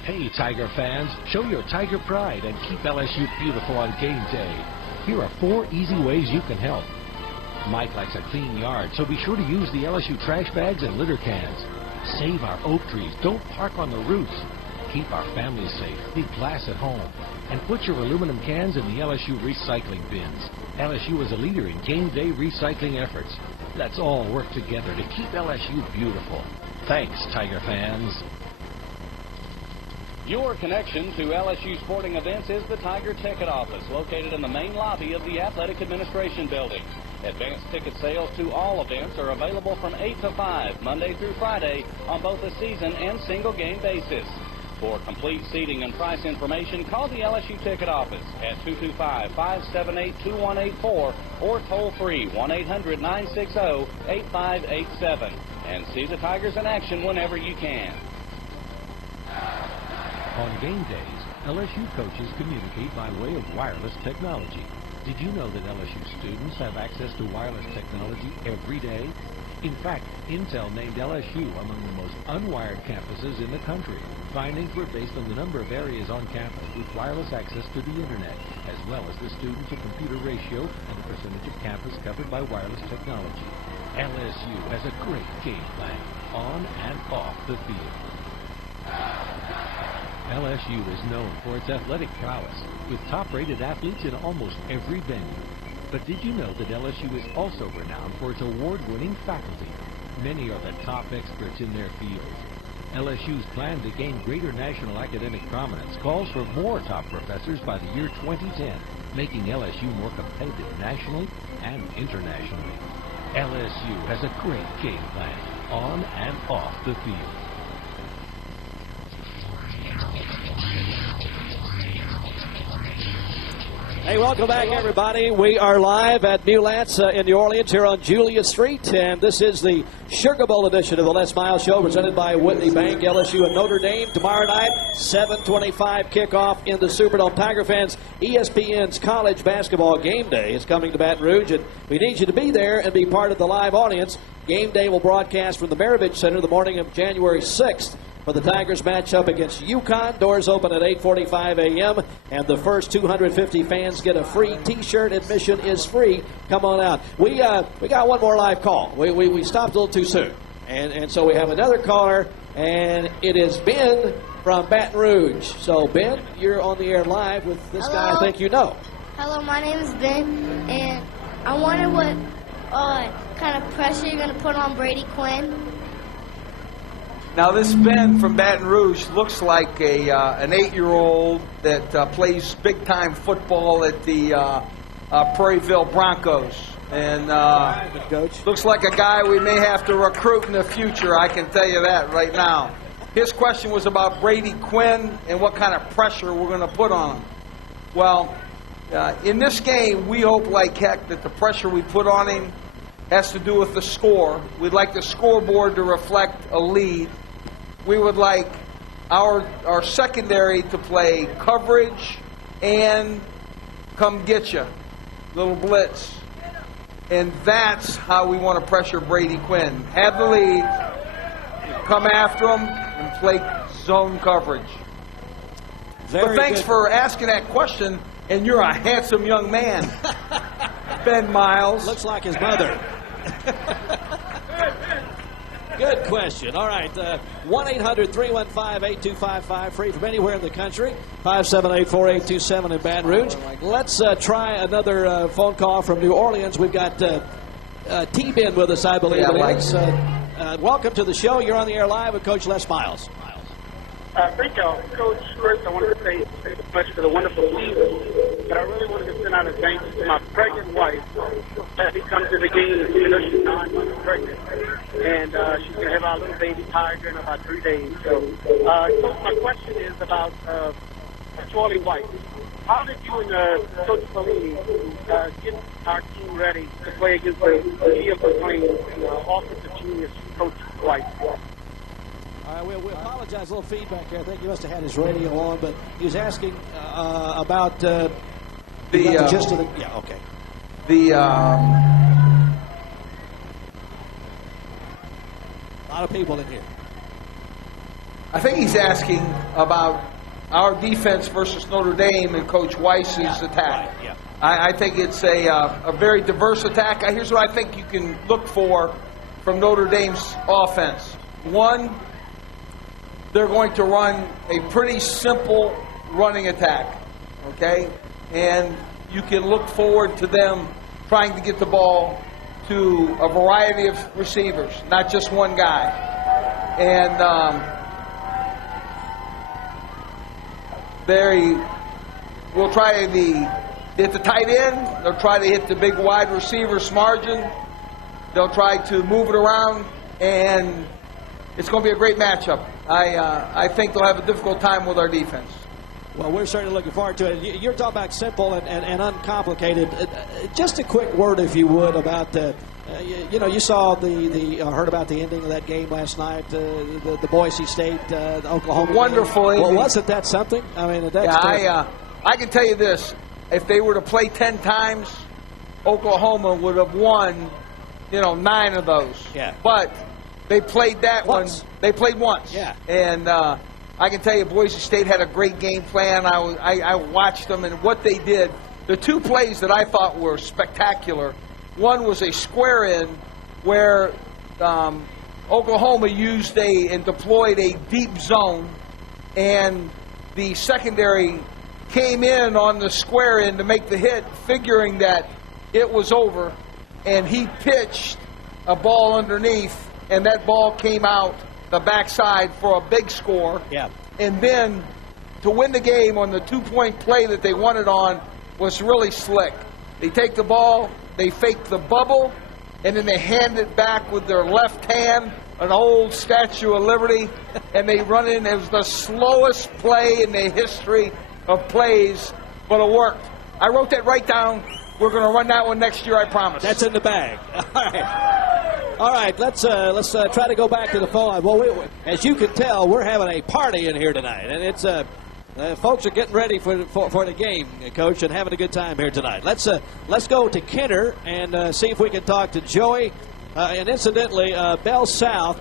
Hey, Tiger fans, show your Tiger pride and keep LSU beautiful on game day. Here are 4 easy ways you can help. Mike likes a clean yard, so be sure to use the LSU trash bags and litter cans. Save our oak trees. Don't park on the roofs. Keep our families safe. Leave glass at home. And put your aluminum cans in the LSU recycling bins. LSU is a leader in game day recycling efforts. Let's all work together to keep LSU beautiful. Thanks, Tiger fans. Your connection to LSU sporting events is the Tiger Ticket Office, located in the main lobby of the Athletic Administration Building. Advanced ticket sales to all events are available from 8 to 5, Monday through Friday, on both a season and single game basis. For complete seating and price information, call the LSU Ticket Office at 225-578-2184 or toll free 1-800-960-8587. And see the Tigers in action whenever you can. On game days, LSU coaches communicate by way of wireless technology. Did you know that LSU students have access to wireless technology every day? In fact, Intel named LSU among the most unwired campuses in the country. Findings were based on the number of areas on campus with wireless access to the internet, as well as the student-to-computer ratio and the percentage of campus covered by wireless technology. LSU has a great game plan, on and off the field. LSU is known for its athletic prowess, with top-rated athletes in almost every venue. But did you know that LSU is also renowned for its award-winning faculty? Many are the top experts in their field. LSU's plan to gain greater national academic prominence calls for more top professors by the year 2010, making LSU more competitive nationally and internationally. LSU has a great game plan, on and off the field. Hey, welcome back, everybody. We are live at Mulat's in New Orleans here on Julia Street, and this is the Sugar Bowl edition of the Les Miles Show presented by Whitney Bank. LSU and Notre Dame tomorrow night, 7:25 kickoff in the Superdome. Tiger fans, ESPN's college basketball game day is coming to Baton Rouge, and we need you to be there and be part of the live audience. Game day will broadcast from the Maravich Center the morning of January 6th. For the Tigers match up against UConn. Doors open at 8:45 a.m. and the first 250 fans get a free T-shirt. Admission is free. Come on out. We got one more live call. We stopped a little too soon, and so we have another caller, and it is Ben from Baton Rouge. So Ben, you're on the air live with this guy I think you know. Hello, my name is Ben, and I wonder what kind of pressure you're going to put on Brady Quinn. Now, this Ben from Baton Rouge looks like an 8-year-old that plays big-time football at the Prairieville Broncos. And looks like a guy we may have to recruit in the future, I can tell you that right now. His question was about Brady Quinn and what kind of pressure we're going to put on him. Well, in this game, we hope like heck that the pressure we put on him has to do with the score. We'd like the scoreboard to reflect a lead. We would like our secondary to play coverage and come get you, little blitz. And that's how we want to pressure Brady Quinn. Have the lead, come after him, and play zone coverage. But thanks for asking that question, and you're a handsome young man, Ben Miles. Looks like his mother. Good question. All right. 1-800-315-8255. Free from anywhere in the country. 578-4827 in Baton Rouge. Let's try another phone call from New Orleans. We've got T-Ben with us, I believe. Welcome to the show. You're on the air live with Coach Les Miles. Thank y'all. Coach, first I wanted to say thank you so much for the wonderful season, but I really wanted to send out a thanks to my pregnant wife as we come to the game, even though she's 9 months pregnant, and she's going to have our little baby Tiger in about 3 days. So, Coach, my question is about Charlie White. How did you and Coach Pelini get our team ready to play against the GM McLean offensive genius, Coach White? All right, we apologize. A little feedback here. I think he must have had his radio on, but he was asking about the gist of the. Yeah, okay. A lot of people in here. I think he's asking about our defense versus Notre Dame and Coach Weiss's attack. Right, yeah. I think it's a very diverse attack. Here's what I think you can look for from Notre Dame's offense. One, they're going to run a pretty simple running attack, okay? And you can look forward to them trying to get the ball to a variety of receivers, not just one guy. And they will try to hit the tight end. They'll try to hit the big wide receivers margin. They'll try to move it around, and it's going to be a great matchup. I think they'll have a difficult time with our defense. Well, we're certainly looking forward to it. You're talking about simple and uncomplicated. Just a quick word, if you would, about you saw heard about the ending of that game last night, the Boise State, the Oklahoma. Wonderful game. Well, wasn't that something? I mean, I can tell you this: if they were to play 10 times, Oklahoma would have won, 9 of those. Yeah. But they played that once. They played once. Yeah. And I can tell you, Boise State had a great game plan. I watched them, and what they did, the 2 plays that I thought were spectacular. One was a square in where Oklahoma used and deployed a deep zone, and the secondary came in on the square end to make the hit, figuring that it was over, and he pitched a ball underneath, and that ball came out the backside for a big score. Yeah. And then to win the game on the two-point play that they won it on was really slick. They take the ball, they fake the bubble, and then they hand it back with their left hand, an old Statue of Liberty, and they run in. It was the slowest play in the history of plays, but it worked. I wrote that right down. We're going to run that one next year, I promise. That's in the bag. All right. Let's try to go back to the phone line. Well, as you can tell, we're having a party in here tonight, and it's folks are getting ready for the game, Coach, and having a good time here tonight. Let's go to Kenner and see if we can talk to Joey. And incidentally, Bell South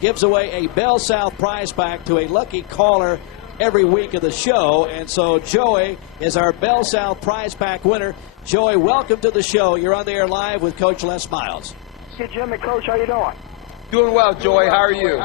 gives away a Bell South prize pack to a lucky caller every week of the show, and so Joey is our Bell South prize pack winner. Joey, welcome to the show. You're on the air live with Coach Les Miles. Hey, Jim and Coach, how you doing? Doing well, Joey. How are you?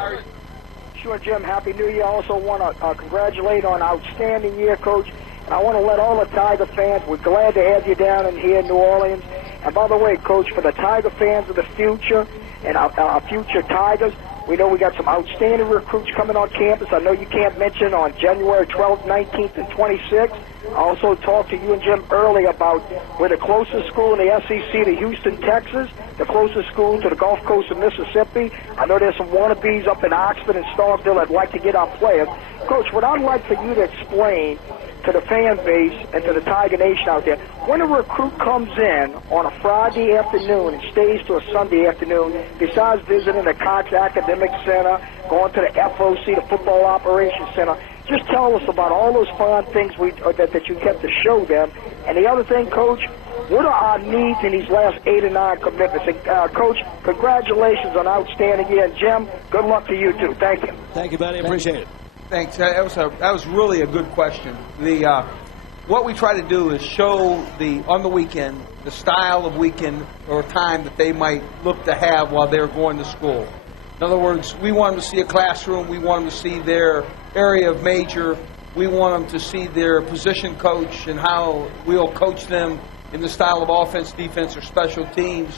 Sure, Jim. Happy New Year. I also want to congratulate on an outstanding year, Coach. And I want to let all the Tiger fans, we're glad to have you down in here in New Orleans. And by the way, Coach, for the Tiger fans of the future and our future Tigers, we know we got some outstanding recruits coming on campus. I know you can't mention on January 12th, 19th, and 26th. I also talked to you and Jim earlier about we're the closest school in the SEC to Houston, Texas, the closest school to the Gulf Coast of Mississippi. I know there's some wannabes up in Oxford and Starkville that'd like to get our players. Coach, what I'd like for you to explain to the fan base and to the Tiger Nation out there, when a recruit comes in on a Friday afternoon and stays to a Sunday afternoon, besides visiting the Cox Academic Center, going to the FOC, the Football Operations Center, just tell us about all those fun things that you kept to show them. And the other thing, Coach, what are our needs in these last 8 or 9 commitments? And, Coach, congratulations on an outstanding year. And, Jim, good luck to you, too. Thank you. Thank you, buddy. Appreciate it. Thanks. That was really a good question. What we try to do is show on the weekend the style of weekend or time that they might look to have while they're going to school. In other words, we want them to see a classroom. We want them to see their area of major. We want them to see their position coach and how we'll coach them in the style of offense, defense, or special teams.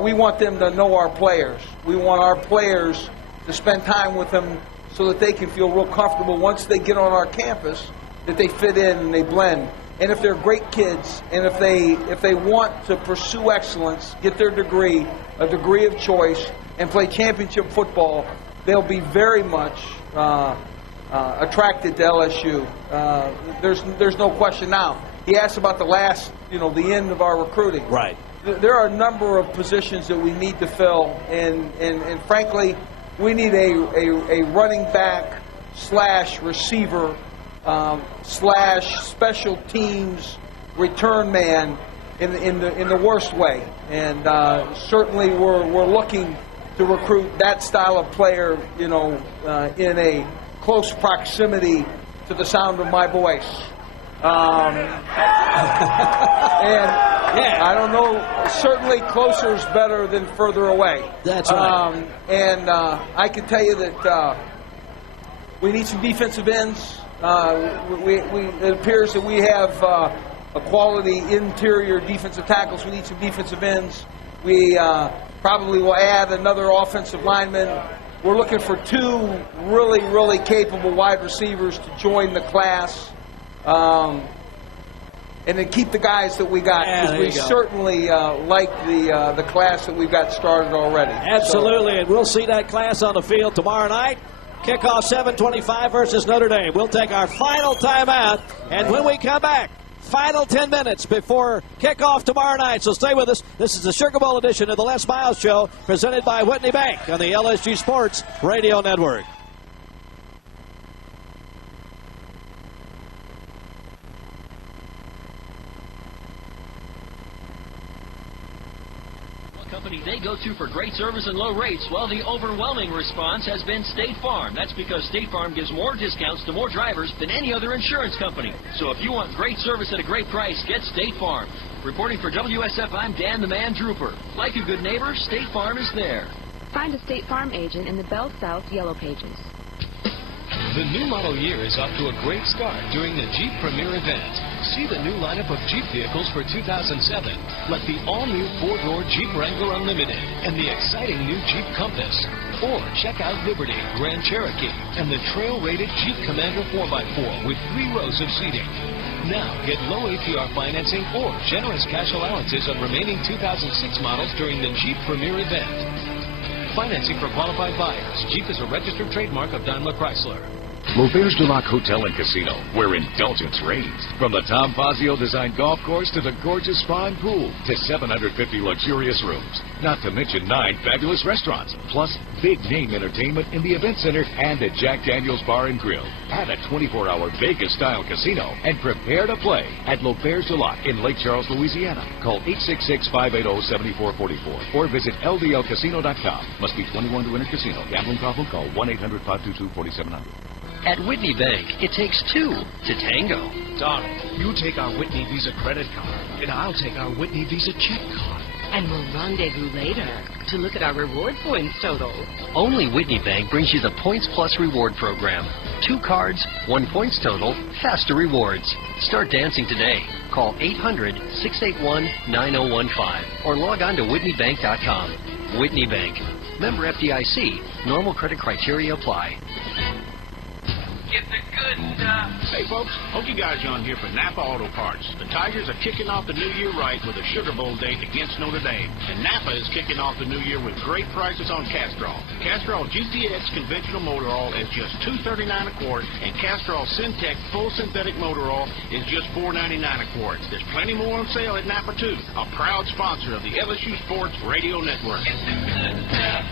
We want them to know our players. We want our players to spend time with them so that they can feel real comfortable once they get on our campus, that they fit in and they blend. And if they're great kids, and if they want to pursue excellence, get their degree, a degree of choice, and play championship football, they'll be very much attracted to LSU. There's no question now. He asked about the end of our recruiting. Right. There are a number of positions that we need to fill, and frankly, we need a running back / receiver / special teams return man in the worst way. And certainly we're looking to recruit that style of player, in a close proximity to the sound of my voice. And I don't know, certainly closer is better than further away. That's right. And I can tell you that we need some defensive ends. It appears that we have a quality interior defensive tackles. We need some defensive ends. We probably will add another offensive lineman. We're looking for 2 really, really capable wide receivers to join the class. And then keep the guys that we got, because we certainly like the class that we've got started already. Absolutely, and we'll see that class on the field tomorrow night. Kickoff 7:25 versus Notre Dame. We'll take our final timeout, and when we come back, final 10 minutes before kickoff tomorrow night. So stay with us. This is the Sugar Bowl edition of the Les Miles Show, presented by Whitney Bank on the LSU Sports Radio Network. Company they go to for great service and low rates? Well, the overwhelming response has been State Farm. That's because State Farm gives more discounts to more drivers than any other insurance company. So if you want great service at a great price, get State Farm. Reporting for WSF, I'm Dan the Man Drooper. Like a good neighbor, State Farm is there. Find a State Farm agent in the Bell South Yellow Pages. The new model year is off to a great start during the Jeep Premier event. See the new lineup of Jeep vehicles for 2007, like the all-new four-door Jeep Wrangler Unlimited and the exciting new Jeep Compass. Or check out Liberty, Grand Cherokee, and the trail-rated Jeep Commander 4x4 with 3 rows of seating. Now get low APR financing or generous cash allowances on remaining 2006 models during the Jeep Premier event. Financing for qualified buyers. Jeep is a registered trademark of Daimler Chrysler. L'Auberge de Lac Hotel and Casino, where indulgence reigns. From the Tom Fazio-designed golf course to the gorgeous spa and pool to 750 luxurious rooms. Not to mention 9 fabulous restaurants, plus big-name entertainment in the event center and at Jack Daniel's Bar and Grill. Add a 24-hour Vegas-style casino and prepare to play at L'Auberge de Lac in Lake Charles, Louisiana. Call 866-580-7444 or visit ldlcasino.com. Must be 21 to enter casino. Gambling problem? Call 1-800-522-4700. At Whitney Bank, it takes 2 to tango. Donald, you take our Whitney Visa credit card, and I'll take our Whitney Visa check card. And we'll rendezvous later to look at our reward points total. Only Whitney Bank brings you the Points Plus reward program. 2 cards, 1 points total, faster rewards. Start dancing today. Call 800-681-9015 or log on to WhitneyBank.com. Whitney Bank. Member FDIC. Normal credit criteria apply. Get the good stuff. Hey, folks, hope you guys are on here for Napa Auto Parts. The Tigers are kicking off the new year right with a Sugar Bowl date against Notre Dame. And Napa is kicking off the new year with great prices on Castrol. Castrol GTX conventional motor oil is just $2.39 a quart, and Castrol Syntec full synthetic motor oil is just $4.99 a quart. There's plenty more on sale at Napa, too. A proud sponsor of the LSU Sports Radio Network. Get the good stuff.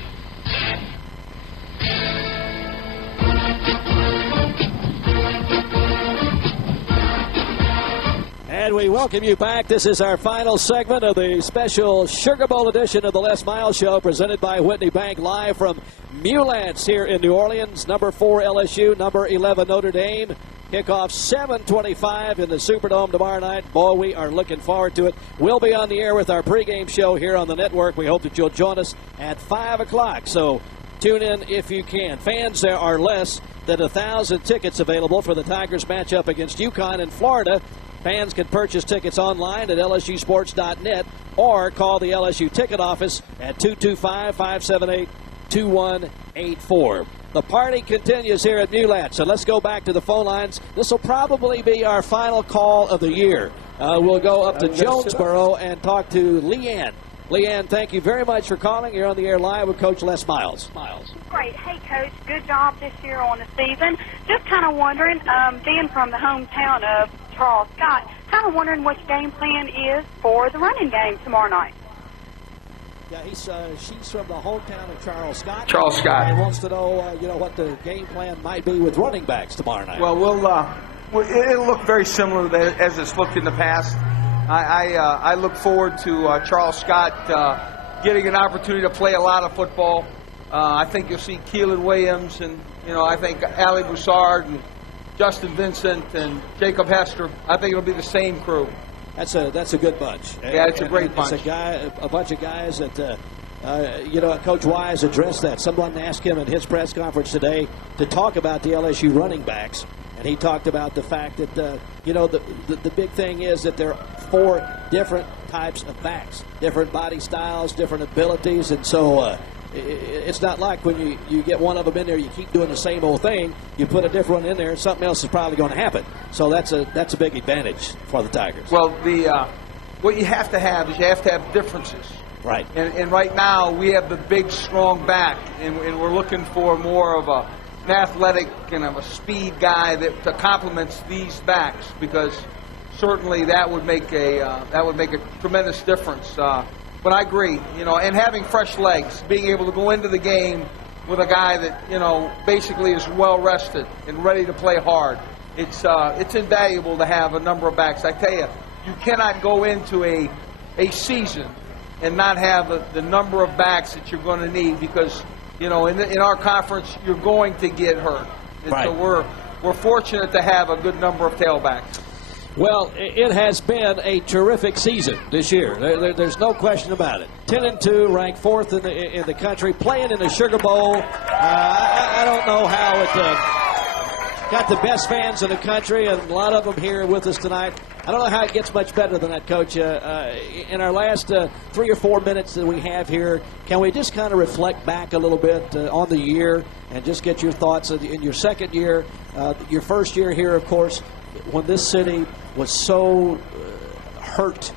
And we welcome you back. This is our final segment of the special Sugar Bowl edition of the Les Miles Show, presented by Whitney Bank, live from Mullants here in New Orleans. Number 4 LSU, number 11 Notre Dame. Kickoff 7:25 in the Superdome tomorrow night. Boy, we are looking forward to it. We'll be on the air with our pregame show here on the network. We hope that you'll join us at 5 o'clock. So tune in if you can. Fans, there are less than 1,000 tickets available for the Tigers matchup against UConn in Florida. Fans can purchase tickets online at lsusports.net or call the LSU ticket office at 225-578-2184. The party continues here at Mulat, so let's go back to the phone lines. This will probably be our final call of the year. We'll go up to Jonesboro and talk to Leanne. Leanne, thank you very much for calling. You're on the air live with Coach Les Miles. Great. Hey, Coach, good job this year on the season. Just kind of wondering, being from the hometown of Charles Scott, kind of wondering what your game plan is for the running game tomorrow night. Yeah, she's from the hometown of Charles Scott. Charles Scott. And wants to know, what the game plan might be with running backs tomorrow night. Well, it'll look very similar as it's looked in the past. I look forward to Charles Scott getting an opportunity to play a lot of football. I think you'll see Keelan Williams and, I think Ali Broussard and Justin Vincent and Jacob Hester. I think it'll be the same crew. That's a good bunch. Yeah, it's a great bunch. It's a bunch of guys that, Coach Wise addressed that. Someone asked him at his press conference today to talk about the LSU running backs. And he talked about the fact that, the big thing is that there are 4 different types of backs, different body styles, different abilities. And so it's not like when you get one of them in there, you keep doing the same old thing. You put a different one in there, and something else is probably going to happen. So that's a big advantage for the Tigers. Well, what you have to have is you have to have differences. Right. And right now we have the big, strong back, and we're looking for more of an athletic and of a speed guy to complements these backs, because certainly that would make a tremendous difference. But I agree, and having fresh legs, being able to go into the game with a guy that basically is well rested and ready to play hard. It's invaluable to have a number of backs. I tell you, you cannot go into a season and not have the number of backs that you're going to need, because in our conference, you're going to get hurt. And right. So we're fortunate to have a good number of tailbacks. Well, it has been a terrific season this year. There's no question about it. 10-2, ranked 4th in the country, playing in the Sugar Bowl. I don't know got the best fans in the country, and a lot of them here with us tonight. I don't know how it gets much better than that, Coach. In our last 3 or 4 minutes that we have here, can we just kind of reflect back a little bit on the year and just get your thoughts in your second year, your first year here, of course, when this city was so hurt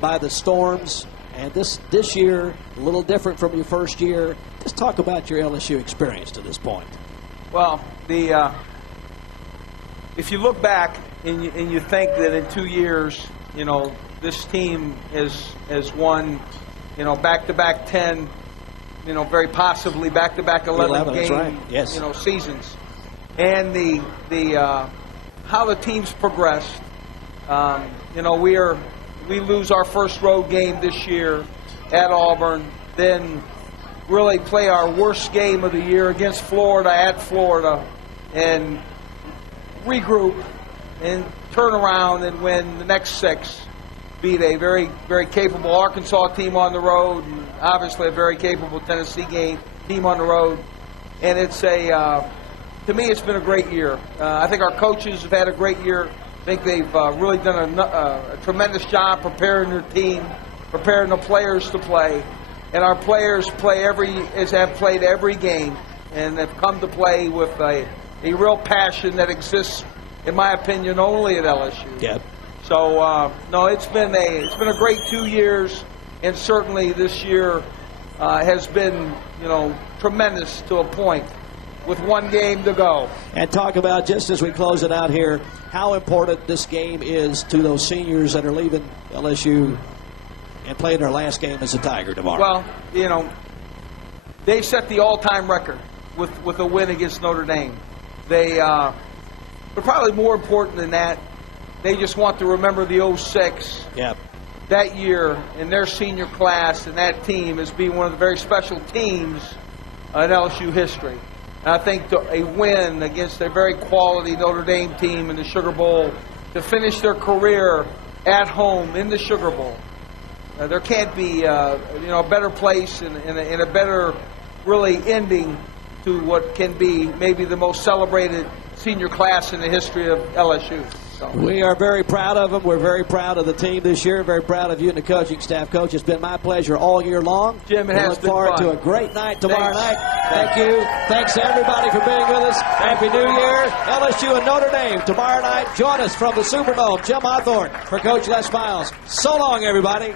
by the storms, and this year, a little different from your first year. Just talk about your LSU experience to this point. Well, if you look back and you think that in 2 years, you know, this team has won, you know, back-to-back 10, you know, very possibly back-to-back 11 game, right. Yes. you know, seasons, and how the team's progressed. You know, we lose our first road game this year at Auburn, then really play our worst game of the year against Florida at Florida, and regroup and turn around and win the next 6. Beat a very, very capable Arkansas team on the road, and obviously a very capable Tennessee team on the road. And it's to me, it's been a great year. I think our coaches have had a great year. I think they've really done a tremendous job preparing their team, preparing the players to play. And our players have played every game and have come to play with a real passion that exists, in my opinion, only at LSU. Yep. So no, it's been a great 2 years, and certainly this year has been, you know, tremendous to a point, with 1 game to go. And talk about, just as we close it out here, how important this game is to those seniors that are leaving LSU and playing their last game as a Tiger tomorrow. Well, you know, they set the all-time record with a win against Notre Dame. But probably more important than that, they just want to remember the 06. Yep. That year in their senior class and that team as being one of the very special teams in LSU history. And I think a win against a very quality Notre Dame team in the Sugar Bowl to finish their career at home in the Sugar Bowl. There can't be a better place and a better really ending to what can be maybe the most celebrated senior class in the history of LSU. So. We are very proud of them. We're very proud of the team this year. Very proud of you and the coaching staff. Coach, it's been my pleasure all year long. Jim, it has been fun. We look forward to a great night tomorrow night. Thank you. Thanks to everybody for being with us. Happy New Year. LSU and Notre Dame tomorrow night. Join us from the Superdome. Jim Hawthorne for Coach Les Miles. So long, everybody.